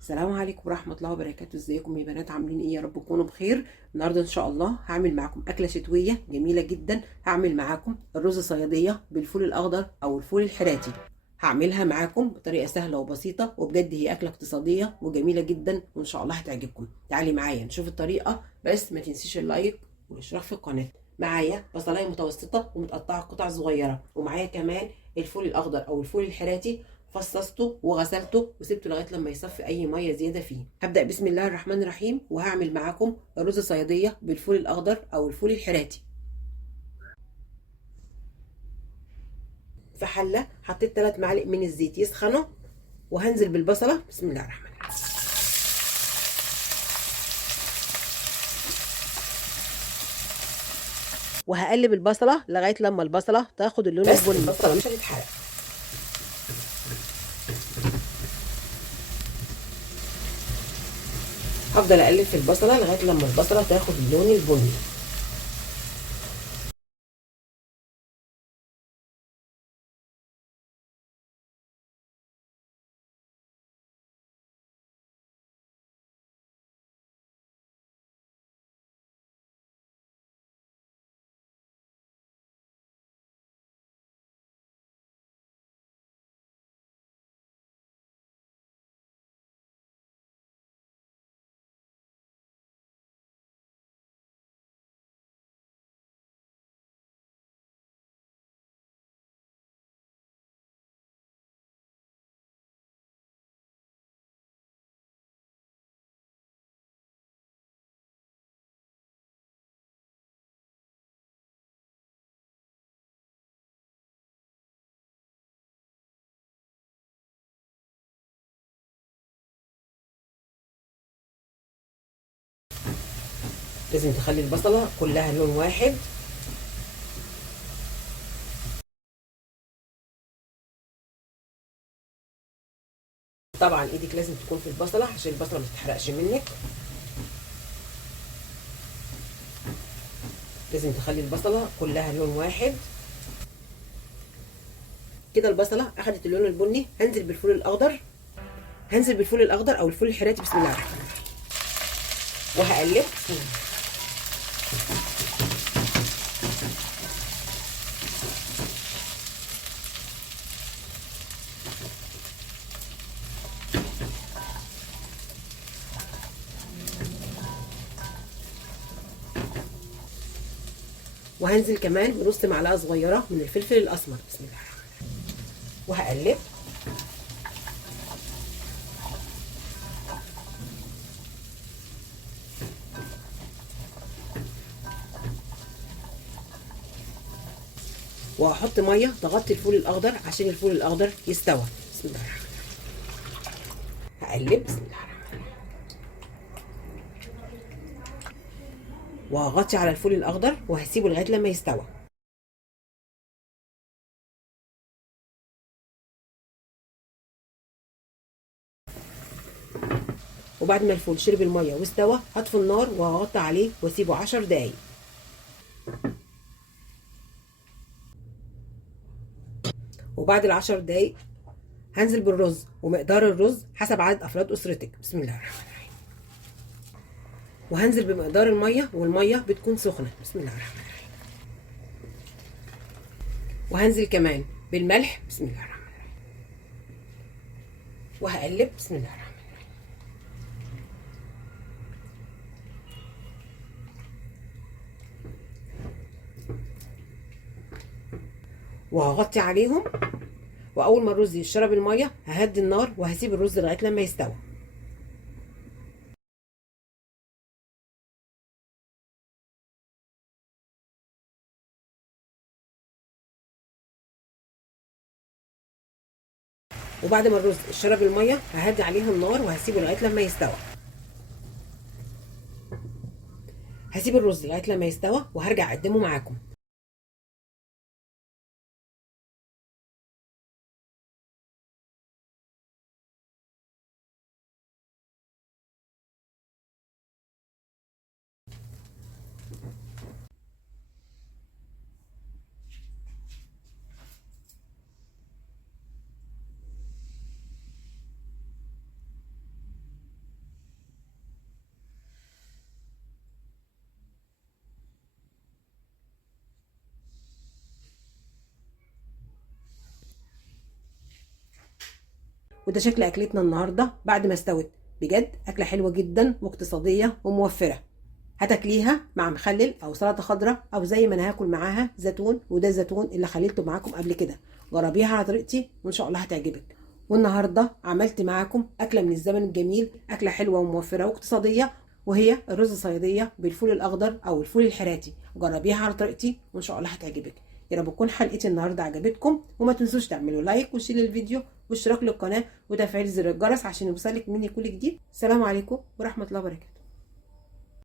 السلام عليكم ورحمة الله وبركاته. ازيكم يا بنات؟ عاملين ايه؟ يا رب تكونوا بخير. النهارده ان شاء الله هعمل معاكم اكلة شتوية جميلة جدا. هعمل معاكم الرز صيادية بالفول الاخضر او الفول الحراتي. هعملها معاكم بطريقة سهلة وبسيطة، وبجد هي اكلة اقتصادية وجميلة جدا، وان شاء الله هتعجبكم. تعالي معايا نشوف الطريقة، بس ما تنسيش اللايك والاشتراك في القناة. معايا بصلاية متوسطة ومتقطعة قطع صغيرة، ومعايا كمان الفول الاخضر او الفول الحراتي. فصصته وغسلته وسبته لغايه لما يصفي اي ميه زياده فيه. هبدا بسم الله الرحمن الرحيم، وهعمل معاكم رز صياديه بالفول الاخضر او الفول الحراتي. في حله حطيت 3 معالق من الزيت يسخنوا، وهنزل بالبصله. بسم الله الرحمن الرحيم. وهقلب البصله لغايه لما البصله تاخد اللون البني. البصله مش هتتحرق. هفضل اقلب في البصله لغايه لما البصله تاخد اللون البني. لازم تخلي البصله كلها لون واحد. طبعا ايدك لازم تكون في البصله عشان البصله ما تتحرقش منك. لازم تخلي البصله كلها لون واحد. كده البصله اخدت اللون البني. هنزل بالفول الاخضر. هنزل بالفول الاخضر او الفول الحراتي. بسم الله الرحمن الرحيم. وهقلب. وهنزل كمان بنص معلقه صغيره من الفلفل الاسمر. بسم الله الرحمن الرحيم. وهقلب. وهحط ميه تغطي الفول الاخضر عشان الفول الاخضر يستوى. بسم الله الرحمن الرحيم. هقلب. بسم الله الرحمن الرحيم. وهغطي على الفول الاخضر وهسيبه لغايه لما يستوى. وبعد ما الفول شرب الميه واستوى هطفي النار وهغطي عليه واسيبه 10 دقايق. وبعد العشر دقايق هنزل بالرز، ومقدار الرز حسب عدد افراد اسرتك. بسم الله الرحمن الرحيم. وهنزل بمقدار الميه، والميه بتكون سخنه. بسم الله الرحمن الرحيم. وهنزل كمان بالملح. بسم الله الرحمن الرحيم. وهقلب. بسم الله الرحمن الرحيم. وهغطي عليهم. واول ما الرز يشرب الميه ههدي النار وهسيب الرز لغايه لما يستوي. وبعد ما الرز شرب الميه ههدي عليه النار وهسيبه لغايه لما يستوى. هسيب الرز لغايه لما يستوى وهرجع اقدمه معاكم. وده شكل اكلتنا النهارده بعد ما استوت. بجد اكله حلوه جدا واقتصاديه وموفره. هتاكليها مع مخلل او سلطه خضراء او زي ما انا هاكل معاها زيتون، وده الزيتون اللي خليته معاكم قبل كده. جربيها على طريقتي وان شاء الله هتعجبك. والنهارده عملت معاكم اكله من الزمن الجميل، اكله حلوه وموفره واقتصاديه، وهي الرز الصياديه بالفول الاخضر او الفول الحراتي. جربيها على طريقتي وان شاء الله هتعجبك. يا رب تكون حلقتي النهارده عجبتكم، وما تنسوش تعملوا لايك وشير الفيديو واشتراك للقناه وتفعيل زر الجرس عشان يوصلك مني كل جديد. السلام عليكم ورحمه الله وبركاته.